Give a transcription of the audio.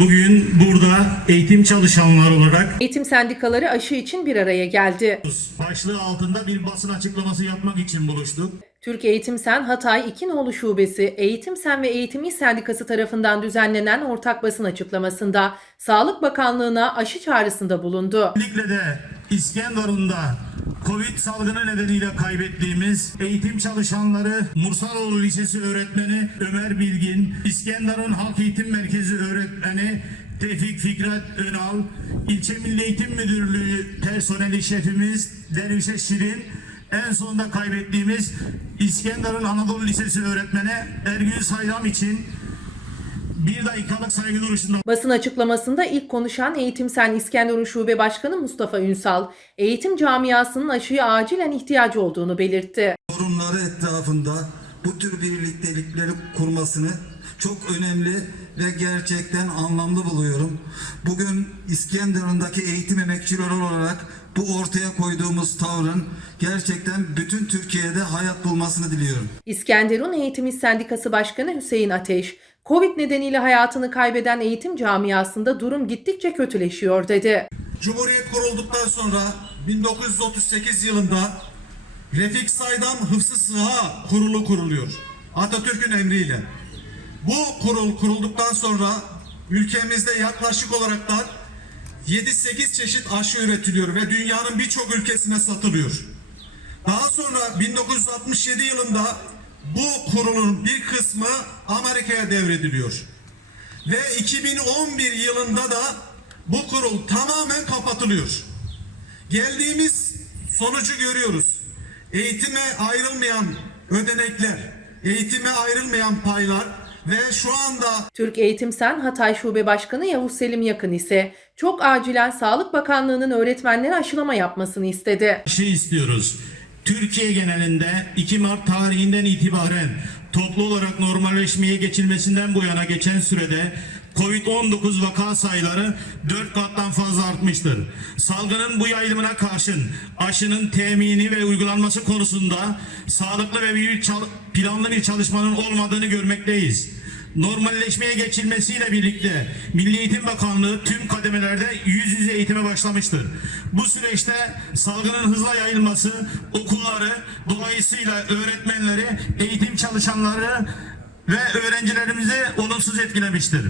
Bugün burada eğitim çalışanları olarak Eğitim sendikaları aşı için bir araya geldi. başlığı altında bir basın açıklaması yapmak için buluştuk. Türk Eğitim Sen Hatay İkinoğlu Şubesi Eğitim Sen ve Eğitim İş Sendikası tarafından düzenlenen ortak basın açıklamasında Sağlık Bakanlığı'na aşı çağrısında bulundu. Özellikle de İskenderun'da Covid salgını nedeniyle kaybettiğimiz eğitim çalışanları Mursaloğlu Lisesi öğretmeni Ömer Bilgin, İskenderun Halk Eğitim Merkezi öğretmeni Tevfik Fikret Önal, İlçe Milli Eğitim Müdürlüğü personeli şefimiz Dervişe Şirin, en sonunda kaybettiğimiz İskenderun Anadolu Lisesi öğretmeni Ergün Sayram için bir dakikalık saygı duruşunda Basın açıklamasında ilk konuşan Eğitim Sen İskenderun Şube Başkanı Mustafa Ünsal, eğitim camiasının aşıya acilen ihtiyacı olduğunu belirtti. sorunları etrafında bu tür birliktelikleri kurmasını çok önemli ve gerçekten anlamlı buluyorum. Bugün İskenderun'daki eğitim emekçileri olarak bu ortaya koyduğumuz tavrın gerçekten bütün Türkiye'de hayat bulmasını diliyorum. İskenderun Eğitim İş Sendikası Başkanı Hüseyin Ateş, Covid nedeniyle hayatını kaybeden eğitim camiasında durum gittikçe kötüleşiyor dedi. Cumhuriyet kurulduktan sonra 1938 yılında Refik Saydam Hıfzı Sıha Kurulu kuruluyor. Atatürk'ün emriyle. Bu kurul kurulduktan sonra ülkemizde yaklaşık olarak da 7-8 çeşit aşı üretiliyor ve dünyanın birçok ülkesine satılıyor. Daha sonra 1967 yılında bu kurulun bir kısmı Amerika'ya devrediliyor. Ve 2011 yılında da bu kurul tamamen kapatılıyor. Geldiğimiz sonucu görüyoruz. Eğitime ayrılmayan ödenekler, eğitime ayrılmayan paylar ve şu anda Türk Eğitim Sen Hatay Şube Başkanı Yavuz Selim Yakın ise çok acilen Sağlık Bakanlığı'nın öğretmenlere aşılama yapmasını istedi. şey istiyoruz. Türkiye genelinde 2 Mart tarihinden itibaren toplu olarak normalleşmeye geçilmesinden bu yana geçen sürede Covid-19 vaka sayıları 4 kattan fazla artmıştır. Salgının bu yayılımına karşın aşının temini ve uygulanması konusunda sağlıklı ve bir planlı bir çalışmanın olmadığını görmekteyiz. Normalleşmeye geçilmesiyle birlikte Milli Eğitim Bakanlığı tüm kademelerde yüz yüze eğitime başlamıştır. Bu süreçte salgının hızla yayılması okulları, dolayısıyla öğretmenleri, eğitim çalışanları ve öğrencilerimizi olumsuz etkilemiştir.